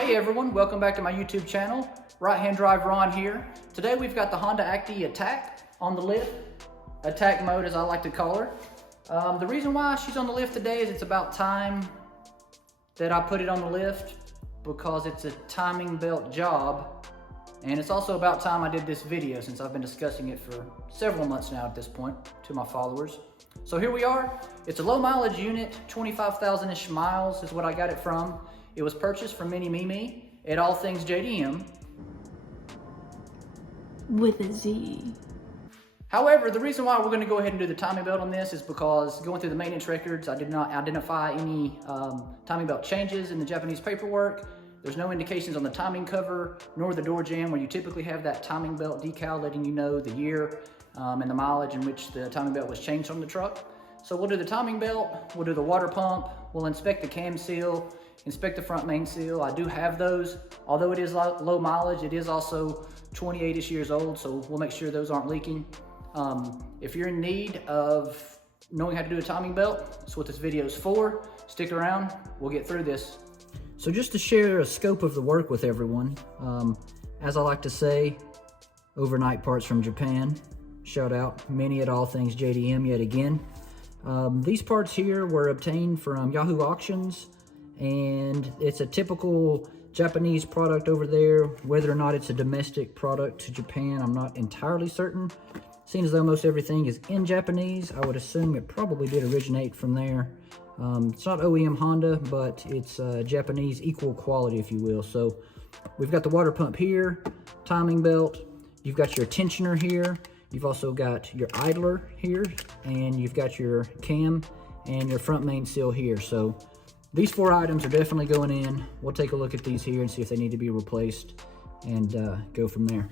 Hey everyone, welcome back to my YouTube channel. Right hand drive Ron here. Today we've got the Honda Acty Attack on the lift. Attack mode as I like to call her. The reason why she's on the lift today is it's about time that I put it on the lift because it's a timing belt job. And it's also about time I did this video since I've been discussing it for several months now at this point to my followers. So here we are. It's a low mileage unit, 25,000-ish miles is what I got it from. It was purchased from Mini Mimi at All Things JDM. With a Z. However, the reason why we're going to go ahead and do the timing belt on this is because going through the maintenance records, I did not identify any timing belt changes in the Japanese paperwork. There's no indications on the timing cover nor the door jamb where you typically have that timing belt decal letting you know the year and the mileage in which the timing belt was changed on the truck. So we'll do the timing belt, we'll do the water pump, we'll inspect the cam seal, inspect the front main seal. I do have those. Although it is low mileage, it is also 28-ish years old, so we'll make sure those aren't leaking. If you're in need of knowing how to do a timing belt, that's what this video is for. Stick around, we'll get through this. So just to share a scope of the work with everyone, as I like to say, overnight parts from Japan. Shout out Mini at All Things JDM yet again. These parts here were obtained from Yahoo Auctions, and it's a typical Japanese product over there. Whether or not it's a domestic product to Japan, I'm not entirely certain. Seeing as though most everything is in Japanese, I would assume it probably did originate from there. It's not OEM Honda, but it's Japanese equal quality, if you will. So we've got the water pump here, timing belt, you've got your tensioner here, you've also got your idler here, and you've got your cam and your front main seal here. So these four items are definitely going in. We'll take a look at these here and see if they need to be replaced and go from there.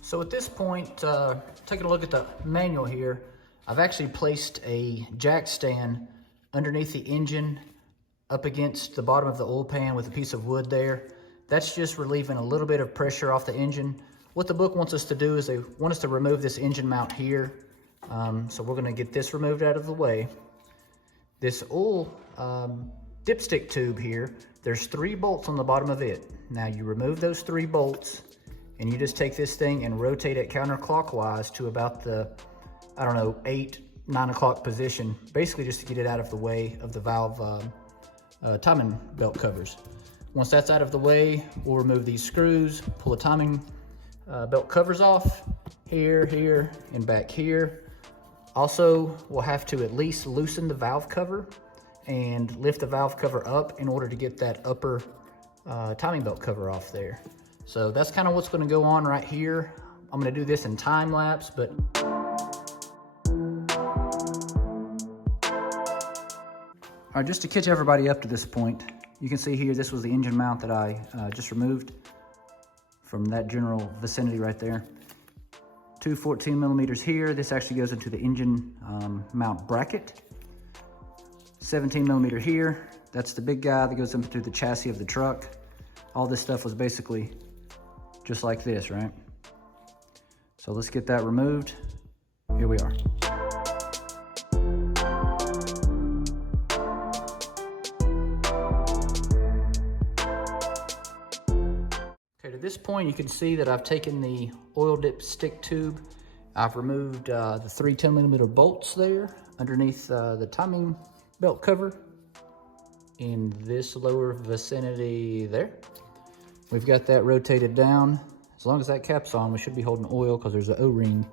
So at this point, taking a look at the manual here, I've actually placed a jack stand underneath the engine up against the bottom of the oil pan with a piece of wood there. That's just relieving a little bit of pressure off the engine. What the book wants us to do is they want us to remove this engine mount here. So we're gonna get this removed out of the way. This oil dipstick tube here, there's 3 bolts on the bottom of it. Now you remove those 3 bolts and you just take this thing and rotate it counterclockwise to about the, I don't know, 8, 9 o'clock position, basically just to get it out of the way of the valve timing belt covers. Once that's out of the way, we'll remove these screws, pull the timing belt covers off, here, and back here. Also, we'll have to at least loosen the valve cover and lift the valve cover up in order to get that upper timing belt cover off there. So that's kind of what's going to go on right here. I'm going to do this in time lapse, but all right, just to catch everybody up to this point, you can see here, this was the engine mount that I just removed from that general vicinity right there. 2 14 millimeters here. This actually goes into the engine mount bracket. 17 millimeter here. That's the big guy that goes into the chassis of the truck. All this stuff was basically just like this, right? So let's get that removed. Here we are. Okay, to this point, you can see that I've taken the oil dipstick tube. I've removed the 3 10-millimeter bolts there underneath the timing belt cover in this lower vicinity there. We've got that rotated down. As long as that cap's on, we should be holding oil because there's an O-ring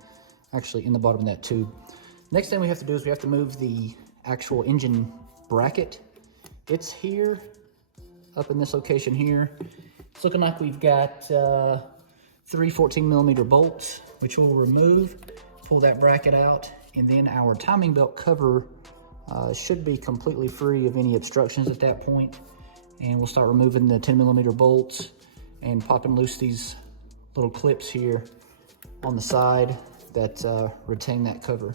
actually in the bottom of that tube. Next thing we have to do is we have to move the actual engine bracket. It's here, up in this location here. It's looking like we've got 3 14-millimeter bolts, which we'll remove, pull that bracket out, and then our timing belt cover should be completely free of any obstructions at that point. And we'll start removing the 10-millimeter bolts and popping loose these little clips here on the side that retain that cover.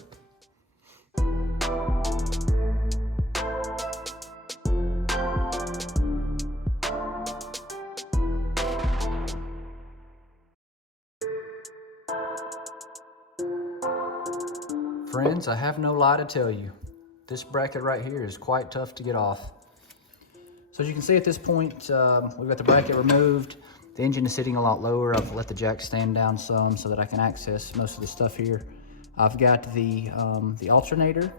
Friends, I have no lie to tell you. This bracket right here is quite tough to get off. So as you can see at this point, we've got the bracket removed. The engine is sitting a lot lower. I've let the jack stand down some so that I can access most of the stuff here. I've got the alternator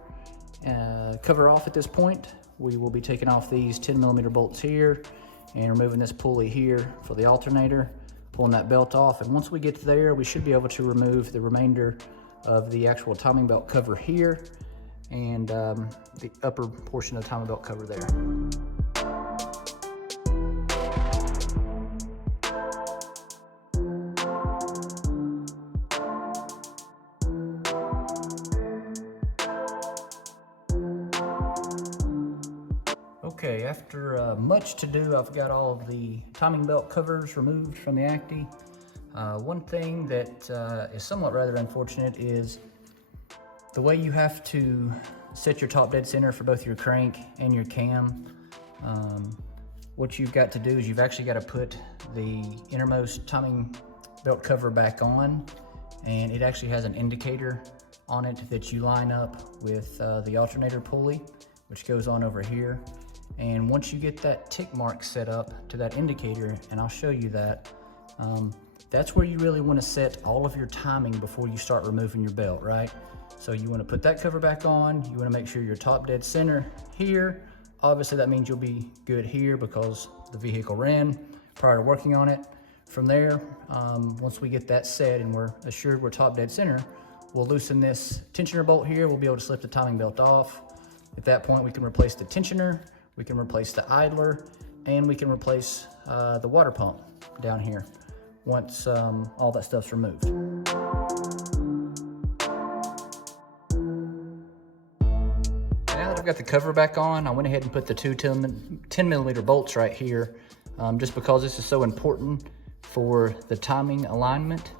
cover off at this point. We will be taking off these 10mm bolts here and removing this pulley here for the alternator, pulling that belt off. And once we get there, we should be able to remove the remainder of the actual timing belt cover here and the upper portion of the timing belt cover there. Okay, after much to do, I've got all of the timing belt covers removed from the Acty. One thing that is somewhat rather unfortunate is the way you have to set your top dead center for both your crank and your cam. What you've got to do is you've actually got to put the innermost timing belt cover back on, and it actually has an indicator on it that you line up with the alternator pulley, which goes on over here. And once you get that tick mark set up to that indicator, and I'll show you that, that's where you really want to set all of your timing before you start removing your belt, right? So you want to put that cover back on. You want to make sure your top dead center here. Obviously that means you'll be good here because the vehicle ran prior to working on it. From there, once we get that set and we're assured we're top dead center, we'll loosen this tensioner bolt here. We'll be able to slip the timing belt off. At that point, we can replace the tensioner, we can replace the idler, and we can replace the water pump down here once all that stuff's removed. Now that I've got the cover back on, I went ahead and put the two 10mm bolts right here, just because this is so important for the timing alignment.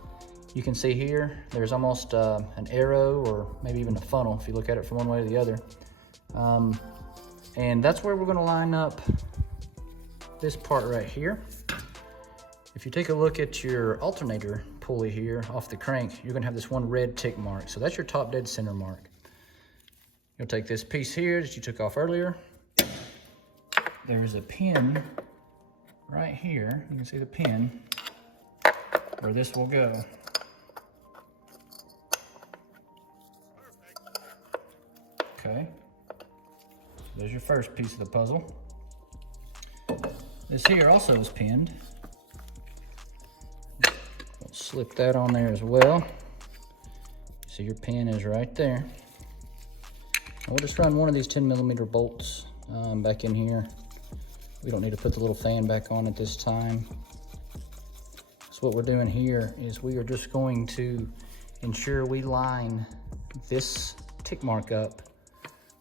You can see here, there's almost an arrow or maybe even a funnel if you look at it from one way or the other. And that's where we're going to line up this part right here. If you take a look at your alternator pulley here off the crank, you're going to have this one red tick mark. So that's your top dead center mark. You'll take this piece here that you took off earlier. There's a pin right here. You can see the pin where this will go. Okay. There's your first piece of the puzzle. This here also is pinned. We'll slip that on there as well. See, your pin is right there. We'll just run one of these 10mm bolts back in here. We don't need to put the little fan back on at this time. So what we're doing here is we are just going to ensure we line this tick mark up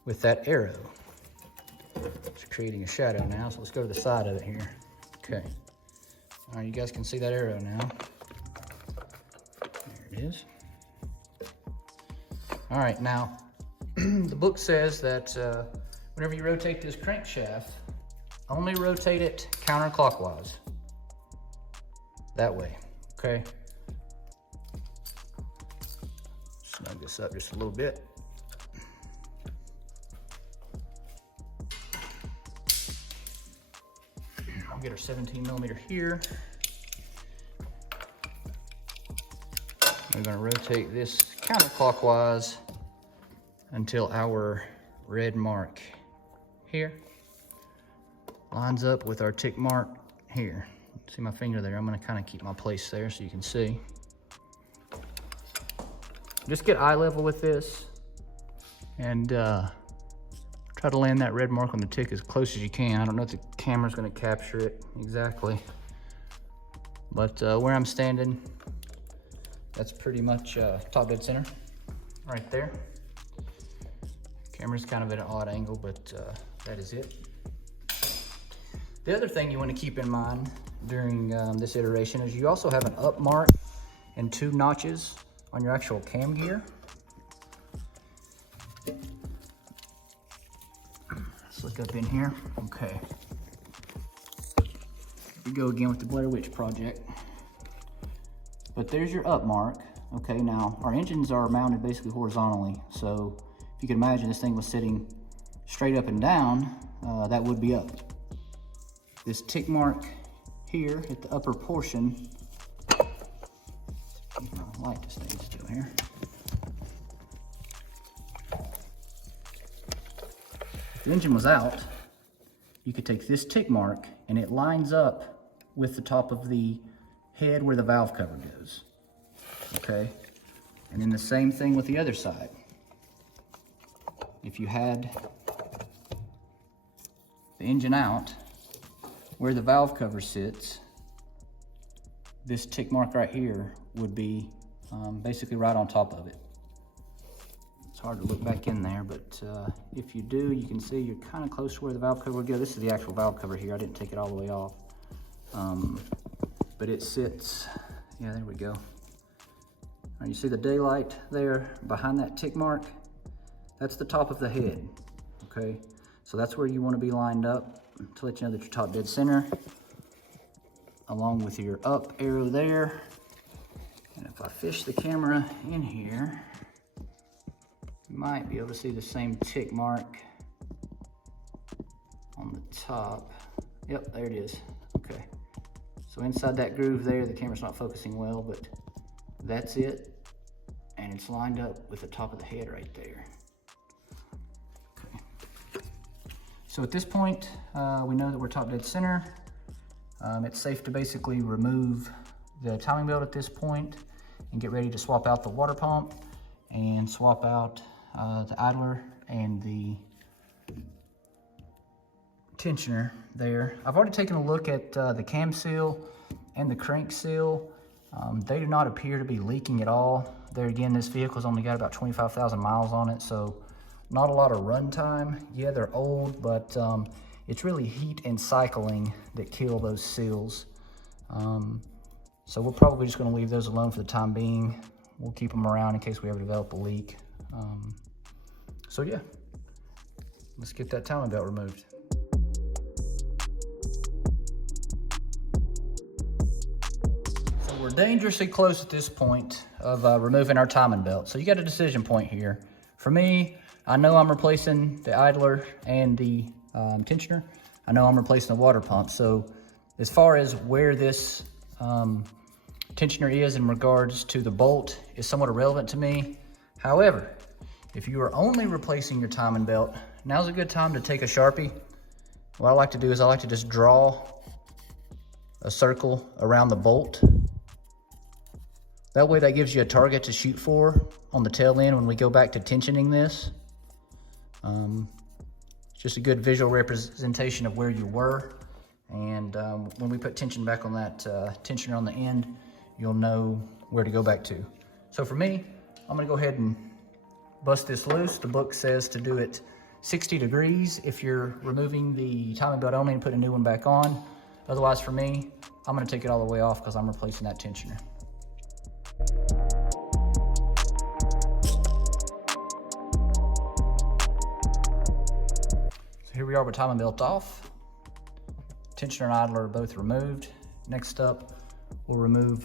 with that arrow. It's creating a shadow now, so let's go to the side of it here. Okay. All right, you guys can see that arrow now. There it is. All right, now, the book says that whenever you rotate this crankshaft, only rotate it counterclockwise. That way, okay? Snug this up just a little bit. Get our 17mm here. We're going to rotate this counterclockwise until our red mark here lines up with our tick mark here. See my finger there? I'm going to kind of keep my place there so you can see. Just get eye level with this and try to land that red mark on the tick as close as you can. I don't know if the camera's gonna capture it exactly, but where I'm standing, that's pretty much top dead center right there. Camera's kind of at an odd angle, but that is it. The other thing you want to keep in mind during this iteration is you also have an up mark and 2 notches on your actual cam gear. Let's look up in here. Okay. Here we go again with the Blair Witch Project. But there's your up mark. Okay, now our engines are mounted basically horizontally. So if you can imagine this thing was sitting straight up and down, that would be up. This tick mark here at the upper portion, keep my light to stay still here. If the engine was out, you could take this tick mark and it lines up with the top of the head where the valve cover goes. Okay, and then the same thing with the other side. If you had the engine out, where the valve cover sits, this tick mark right here would be basically right on top of it. It's hard to look back in there, but if you do, you can see you're kind of close to where the valve cover would go. This is the actual valve cover here. I didn't take it all the way off. But it sits, yeah, there we go. Now you see the daylight there behind that tick mark? That's the top of the head, okay? So that's where you want to be lined up to let you know that you're top dead center, along with your up arrow there. And if I fish the camera in here, you might be able to see the same tick mark on the top. Yep, there it is, okay. So inside that groove there, the camera's not focusing well, but that's it. And it's lined up with the top of the head right there. Okay. So at this point, we know that we're top dead center. It's safe to basically remove the timing belt at this point and get ready to swap out the water pump and swap out the idler and the tensioner there. I've already taken a look at the cam seal and the crank seal. They do not appear to be leaking at all. There again, this vehicle's only got about 25,000 miles on it, so not a lot of run time. Yeah, they're old, but it's really heat and cycling that kill those seals. So we're probably just gonna leave those alone for the time being. We'll keep them around in case we ever develop a leak. So yeah, let's get that timing belt removed. We're dangerously close at this point of removing our timing belt. So you got a decision point here. For me, I know I'm replacing the idler and the tensioner. I know I'm replacing the water pump. So as far as where this tensioner is in regards to the bolt is somewhat irrelevant to me. However, if you are only replacing your timing belt, now's a good time to take a Sharpie. What I like to do is I like to just draw a circle around the bolt. That way that gives you a target to shoot for on the tail end when we go back to tensioning this. It's just a good visual representation of where you were. And when we put tension back on that tensioner on the end, you'll know where to go back to. So for me, I'm gonna go ahead and bust this loose. The book says to do it 60 degrees if you're removing the timing belt only and put a new one back on. Otherwise for me, I'm gonna take it all the way off because I'm replacing that tensioner. So here we are with timing belt off. Tensioner and idler are both removed. Next up, we'll remove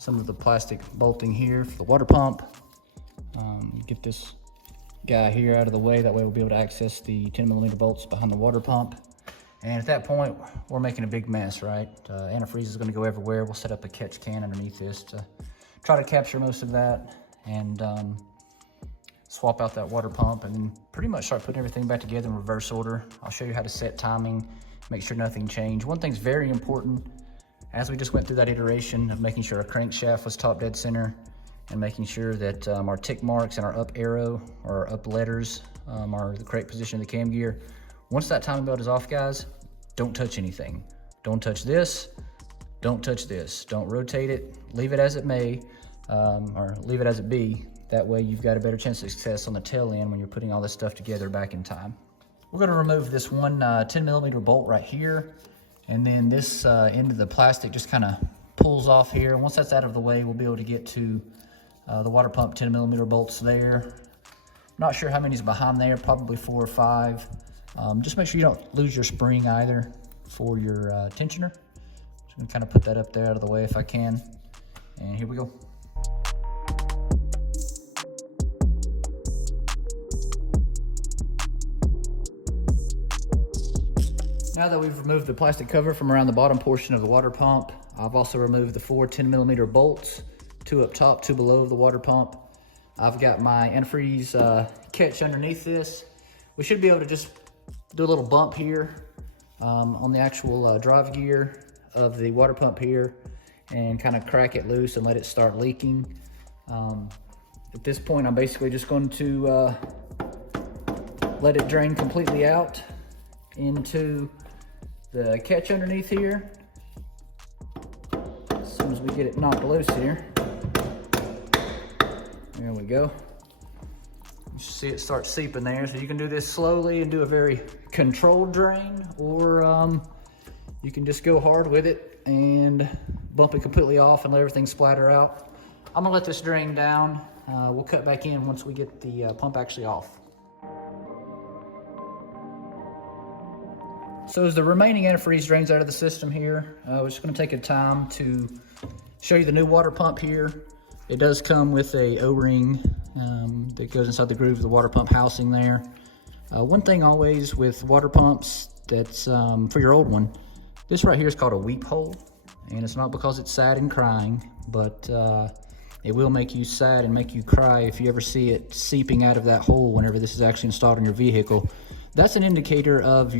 some of the plastic bolting here for the water pump. Get this guy here out of the way. That way we'll be able to access the 10mm bolts behind the water pump. And at that point, we're making a big mess, right? Antifreeze is gonna go everywhere. We'll set up a catch can underneath this to try to capture most of that and swap out that water pump and then pretty much start putting everything back together in reverse order. I'll show you how to set timing, make sure nothing changed. One thing's very important, as we just went through that iteration of making sure our crankshaft was top dead center and making sure that our tick marks and our up arrow or up letters are the correct position of the cam gear. Once that timing belt is off, guys, don't touch anything. Don't touch this, don't touch this. Don't rotate it, leave it as it may, or leave it as it be. That way you've got a better chance of success on the tail end when you're putting all this stuff together back in time. We're gonna remove this one 10mm bolt right here, and then this end of the plastic just kind of pulls off here. And once that's out of the way, we'll be able to get to the water pump 10mm bolts there. Not sure how many's behind there, probably 4 or 5. Just make sure you don't lose your spring either for your tensioner. Just gonna kind of put that up there out of the way if I can. And here we go. Now that we've removed the plastic cover from around the bottom portion of the water pump, I've also removed the 4 10mm bolts, 2 up top, 2 below the water pump. I've got my antifreeze catch underneath this. We should be able to just do a little bump here on the actual drive gear of the water pump here and kind of crack it loose and let it start leaking. At this point, I'm basically just going to let it drain completely out into the catch underneath here. As soon as we get it knocked loose here. There we go. You should see it start seeping there. So you can do this slowly and do a very controlled drain, or you can just go hard with it and bump it completely off and let everything splatter out. I'm gonna let this drain down. We'll cut back in once we get the pump actually off. So as the remaining antifreeze drains out of the system here, we're just gonna take a time to show you the new water pump here. It does come with a O-ring that goes inside the groove of the water pump housing there. One thing always with water pumps that's for your old one, this right here is called a weep hole. And it's not because it's sad and crying, but it will make you sad and make you cry if you ever see it seeping out of that hole whenever this is actually installed in your vehicle. That's an indicator of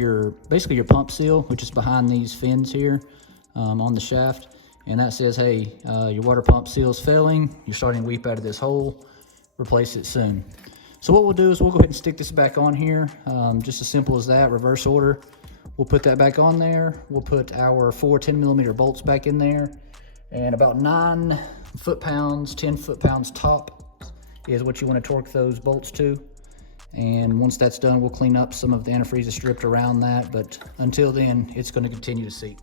basically your pump seal, which is behind these fins here on the shaft. And that says, hey, your water pump seal is failing. You're starting to weep out of this hole. Replace it soon. So what we'll do is we'll go ahead and stick this back on here. Just as simple as that, reverse order. We'll put that back on there. We'll put our 4 10mm bolts back in there. And about 9 foot-pounds, 10 foot-pounds top is what you want to torque those bolts to. And once that's done, we'll clean up some of the antifreeze that's stripped around that. But until then, it's going to continue to seep.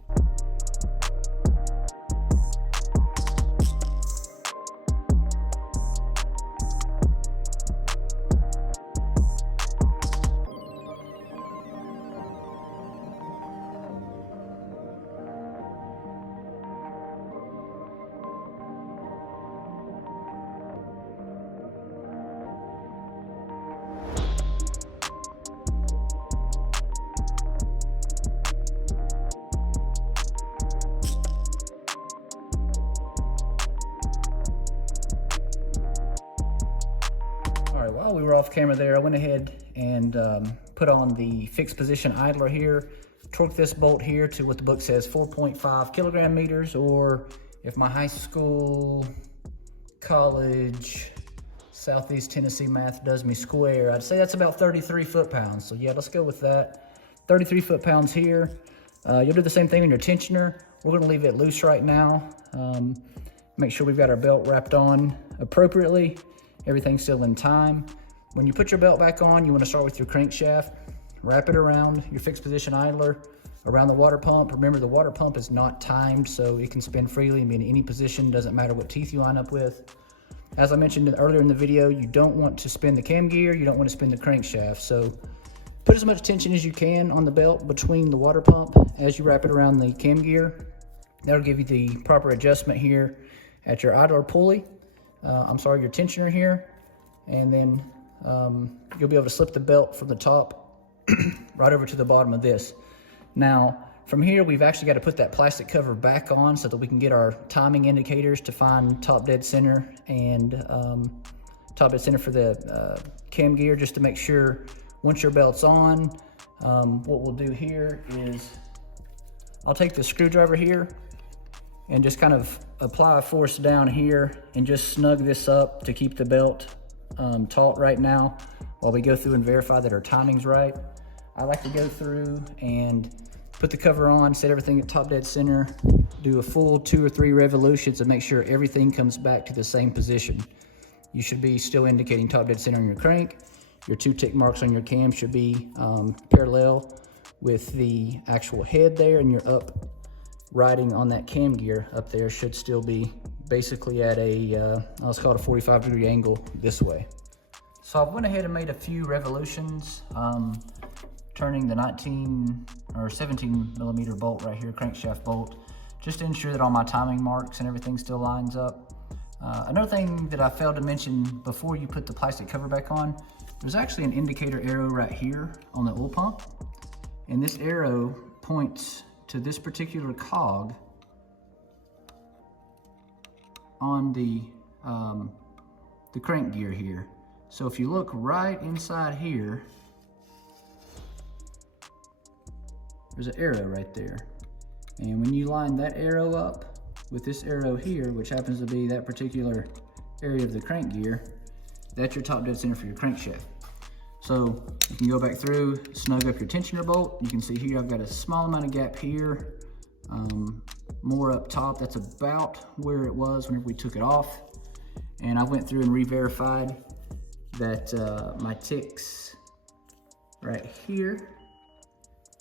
While we were off camera there, I went ahead and put on the fixed position idler here, torqued this bolt here to what the book says 4.5 kilogram meters, or if my high school, college, Southeast Tennessee math does me square, I'd say that's about 33 foot-pounds. So yeah, let's go with that. 33 foot-pounds here. You'll do the same thing on your tensioner. We're gonna leave it loose right now. Make sure we've got our belt wrapped on appropriately. Everything's still in time. When you put your belt back on, you want to start with your crankshaft, wrap it around your fixed position idler, around the water pump. Remember, the water pump is not timed, so it can spin freely and be in any position, doesn't matter what teeth you line up with. As I mentioned earlier in the video, you don't want to spin the cam gear, you don't want to spin the crankshaft. So put as much tension as you can on the belt between the water pump as you wrap it around the cam gear. That'll give you the proper adjustment here at your idler pulley. Your tensioner here, and then you'll be able to slip the belt from the top right over to the bottom of this. Now, from here, we've actually got to put that plastic cover back on so that we can get our timing indicators to find top dead center and top dead center for the cam gear, just to make sure once your belt's on. What we'll do here is I'll take the screwdriver here and just kind of apply a force down here and just snug this up to keep the belt taut right now while we go through and verify that our timing's right. I like to go through and put the cover on, set everything at top dead center, do a full 2 or 3 revolutions and make sure everything comes back to the same position. You should be still indicating top dead center on your crank. Your 2 tick marks on your cam should be parallel with the actual head there, and your up riding on that cam gear up there should still be basically at a, let's call it a 45-degree angle this way. So I went ahead and made a few revolutions, turning the 19 or 17mm bolt right here, crankshaft bolt, just to ensure that all my timing marks and everything still lines up. Another thing that I failed to mention before you put the plastic cover back on, there's actually an indicator arrow right here on the oil pump. And this arrow points to this particular cog on the crank gear here. So if you look right inside here, there's an arrow right there. And when you line that arrow up with this arrow here, which happens to be that particular area of the crank gear, that's your top dead center for your crankshaft. So you can go back through, snug up your tensioner bolt. You can see here I've got a small amount of gap here, more up top. That's about where it was whenever we took it off. And I went through and re-verified that my ticks right here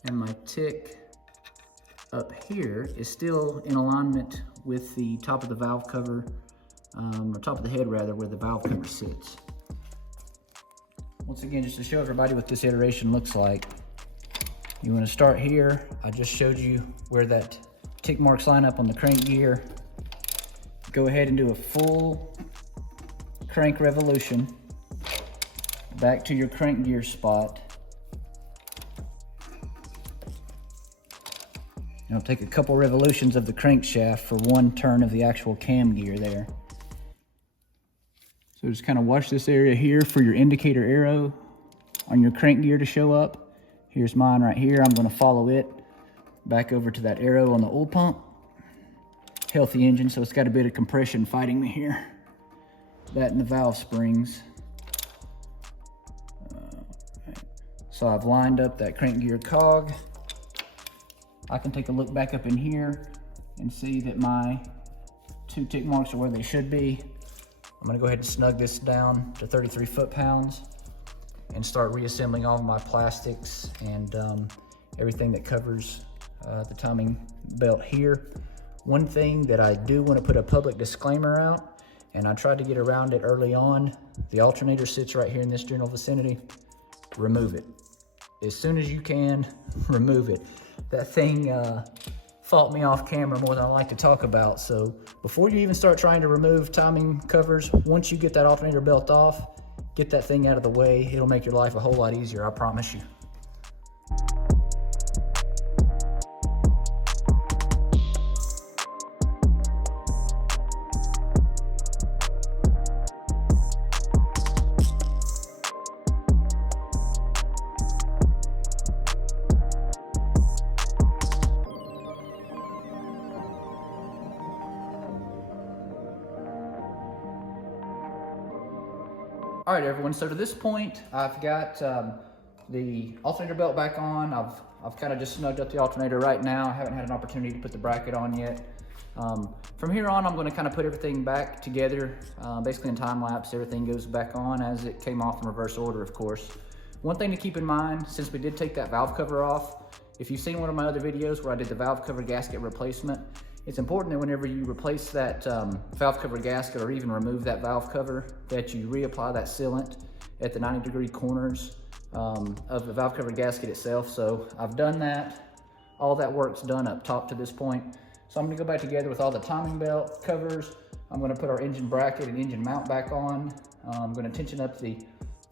and my tick up here is still in alignment with the top of the valve cover, or top of the head rather, where the valve cover sits. Once again, just to show everybody what this iteration looks like, you want to start here. I just showed you where that tick marks line up on the crank gear. Go ahead and do a full crank revolution back to your crank gear spot. It'll take a couple revolutions of the crankshaft for one turn of the actual cam gear there. So just kind of watch this area here for your indicator arrow on your crank gear to show up. Here's mine right here. I'm going to follow it back over to that arrow on the oil pump. Healthy engine, so it's got a bit of compression fighting me here. That and the valve springs. So I've lined up that crank gear cog. I can take a look back up in here and see that my two tick marks are where they should be. I'm gonna go ahead and snug this down to 33 foot-pounds and start reassembling all of my plastics and everything that covers the timing belt here. One thing that I do want to put a public disclaimer out, and I tried to get around it early on, the alternator sits right here in this general vicinity. Remove it. As soon as you can, remove it. That thing fought me off camera more than I like to talk about. So before you even start trying to remove timing covers, once you get that alternator belt off, get that thing out of the way. It'll make your life a whole lot easier, I promise you. All right, everyone, so to this point, I've got the alternator belt back on. I've kind of just snugged up the alternator right now. I haven't had an opportunity to put the bracket on yet. From here on, I'm gonna kind of put everything back together, basically in time lapse. Everything goes back on as it came off in reverse order, of course. One thing to keep in mind, since we did take that valve cover off, if you've seen one of my other videos where I did the valve cover gasket replacement, it's important that whenever you replace that valve cover gasket or even remove that valve cover, that you reapply that sealant at the 90-degree corners of the valve cover gasket itself. So I've done that. All that work's done up top to this point. So I'm gonna go back together with all the timing belt covers. I'm gonna put our engine bracket and engine mount back on. I'm gonna tension up the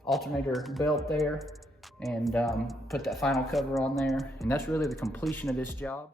alternator belt there and put that final cover on there. And that's really the completion of this job.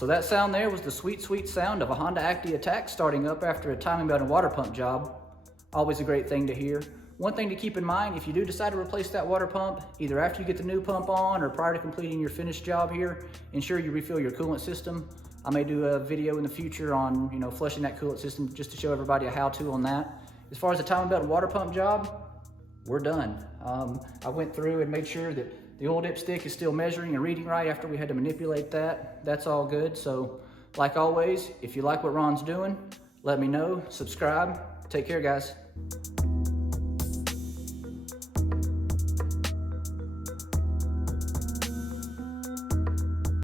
So that sound there was the sweet, sweet sound of a Honda Acty Attack starting up after a timing belt and water pump job. Always a great thing to hear. One thing to keep in mind, if you do decide to replace that water pump, either after you get the new pump on or prior to completing your finished job here, ensure you refill your coolant system. I may do a video in the future on, flushing that coolant system just to show everybody a how-to on that. As far as the timing belt and water pump job, we're done. I went through and made sure that the oil dipstick is still measuring and reading right after we had to manipulate that. That's all good. So, like always, if you like what Ron's doing, let me know, subscribe. Take care, guys.